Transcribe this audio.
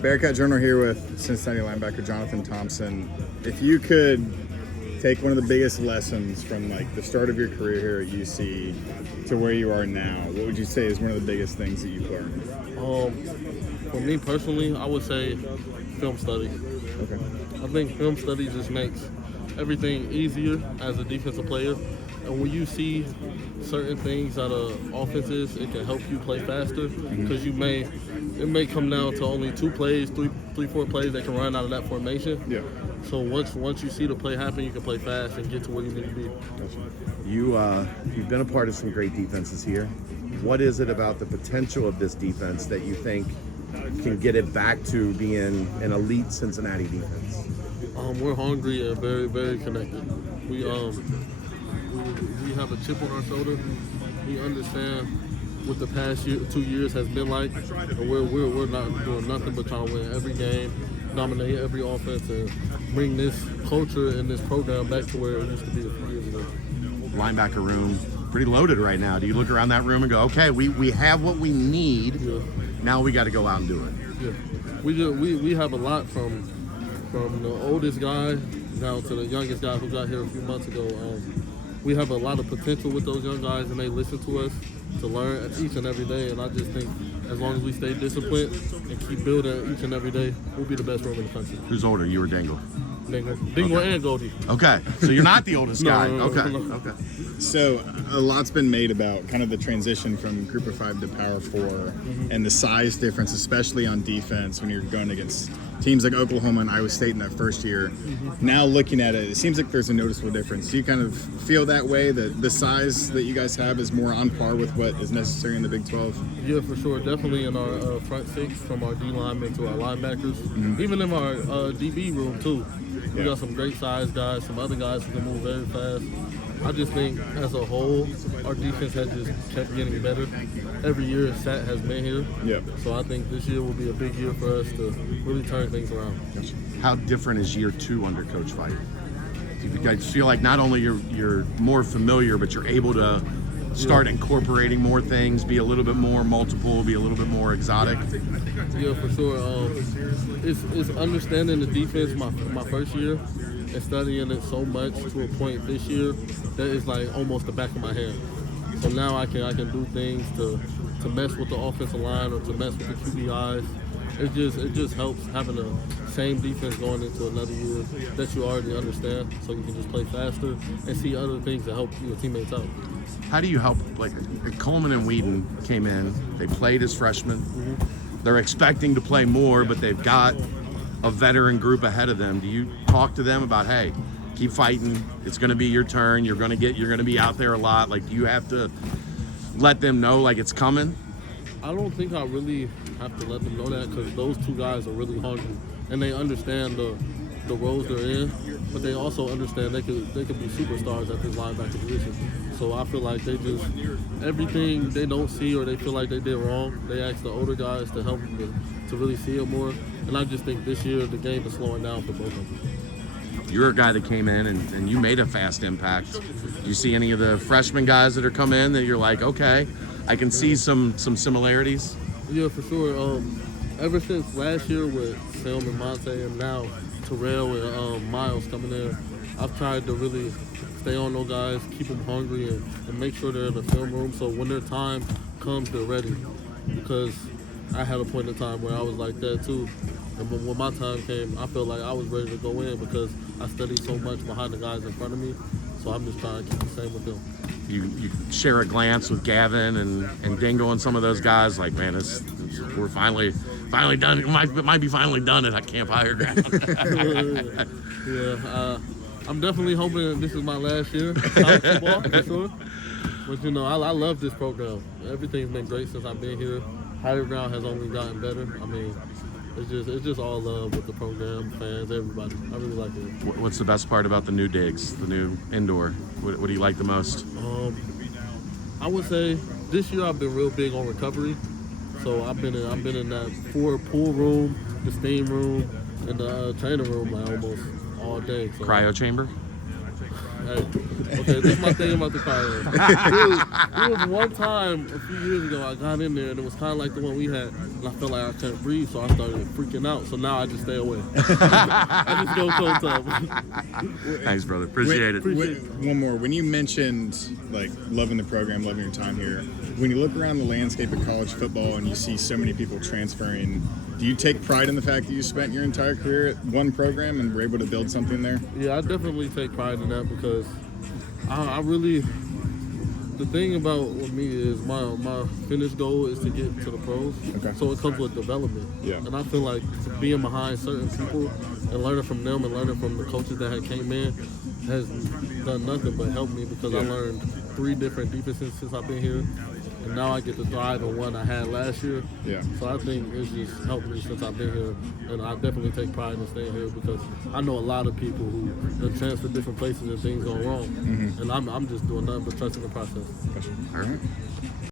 Bearcat Journal here with Cincinnati linebacker Jonathan Thompson. If you could take one of the biggest lessons from like the start of your career here at UC to where you are now, what would you say is one of the biggest things that you've learned? For me personally, I would say film study. Okay. I think film study just makes everything easier as a defensive player. And when you see certain things out of offenses, it can help you play faster because it may come down to only 2 plays, 4 plays that can run out of that formation. Yeah. So once you see the play happen, you can play fast and get to where you need to be. You've been a part of some great defenses here. What is it about the potential of this defense that you think can get it back to being an elite Cincinnati defense? We're hungry and very, very connected. We have a chip on our shoulder. We understand what the past 2 years has been like, and we're not doing nothing but trying to win every game, dominate every offense, and bring this culture and this program back to where it used to be a few years ago. Linebacker room pretty loaded right now. Do you look around that room and go, okay, we have what we need. Yeah. Now we got to go out and do it. Yeah, we have a lot from the oldest guy down to the youngest guy who got here a few months ago. We have a lot of potential with those young guys, and they listen to us to learn each and every day. And I just think as long as we stay disciplined and keep building each and every day, we'll be the best room in the country. Who's older, you or Dingle? Dingle and Goldie. Okay, so you're not the oldest guy. No. Okay. So a lot's been made about kind of the transition from Group of 5 to Power 4 and the size difference, especially on defense when you're going against teams like Oklahoma and Iowa State in that first year. Now looking at it, it seems like there's a noticeable difference. Do you kind of feel that way, that the size that you guys have is more on par with what is necessary in the Big 12? Yeah, for sure. Definitely in our front six, from our D linemen to our linebackers. Even in our DB room, too. We got some great size guys, some other guys who can move very fast. I just think as a whole, our defense has just kept getting better. Every year Sat has been here. Yeah. So I think this year will be a big year for us to really turn things around. How different is year 2 under Coach Veidt? Do you guys feel like not only you're more familiar, but you're able to start incorporating more things, be a little bit more multiple, be a little bit more exotic? Yeah, for sure. It's understanding the defense my first year and studying it so much to a point this year that is like almost the back of my hand. So now I can do things to mess with the offensive line or to mess with the QBIs. It just helps having the same defense going into another year that you already understand, so you can just play faster and see other things that help your teammates out. How do you help, like Coleman and Weeden came in, they played as freshmen. They're expecting to play more, but they've got a veteran group ahead of them. Do you talk to them about, hey, keep fighting, it's going to be your turn, you're going to be out there a lot? Like, do you have to let them know like it's coming? I don't think I really have to let them know that, because those 2 guys are really hungry and they understand the roles they're in, but they also understand they could be superstars at this linebacker position. So I feel like they just, everything they don't see or they feel like they did wrong, they ask the older guys to help them to really see it more. And I just think this year the game is slowing down for both of them. You're a guy that came in and you made a fast impact. Do you see any of the freshman guys that are coming in that you're like, okay, I can see some similarities? Yeah, for sure. Ever since last year with Sam and Monte, and now Terrell and Miles coming in, I've tried to really stay on those guys, keep them hungry, and make sure they're in the film room so when their time comes, they're ready. Because I had a point in time where I was like that too. And when my time came, I felt like I was ready to go in because I studied so much behind the guys in front of me. So I'm just trying to keep the same with them. You share a glance with Gavin and Dingle and some of those guys, like, man, we're finally done. It might be finally done at Camp Higher Ground. Yeah, I'm definitely hoping this is my last year of college football, for sure. But, I love this program. Everything's been great since I've been here. Higher Ground has only gotten better. I mean, it's just all love with the program, fans, everybody. I really like it. What's the best part about the new digs, the new indoor? What do you like the most? I would say this year I've been real big on recovery. So I've been in that 4 pool room, the steam room, and the training room like almost all day. So, Cryo chamber? Hey, okay, this is my thing about the fire. There was one time a few years ago I got in there and it was kind of like the one we had, and I felt like I couldn't breathe, so I started freaking out. So now I just stay away. I just go cold tub. Thanks, brother. Appreciate it. One more. When you mentioned like loving the program, loving your time here, when you look around the landscape of college football and you see so many people transferring, do you take pride in the fact that you spent your entire career at one program and were able to build something there? Yeah, I definitely take pride in that because I really, the thing about with me is my finish goal is to get to the pros. Okay. So it comes with development. Yeah. And I feel like being behind certain people and learning from them and learning from the coaches that had came in has done nothing but help me because I learned 3 different defenses since I've been here. And now I get to thrive on one I had last year. Yeah. So I think it's just helped me since I've been here. And I definitely take pride in staying here because I know a lot of people who have transferred different places and things go wrong. And I'm just doing nothing but trusting the process. All right.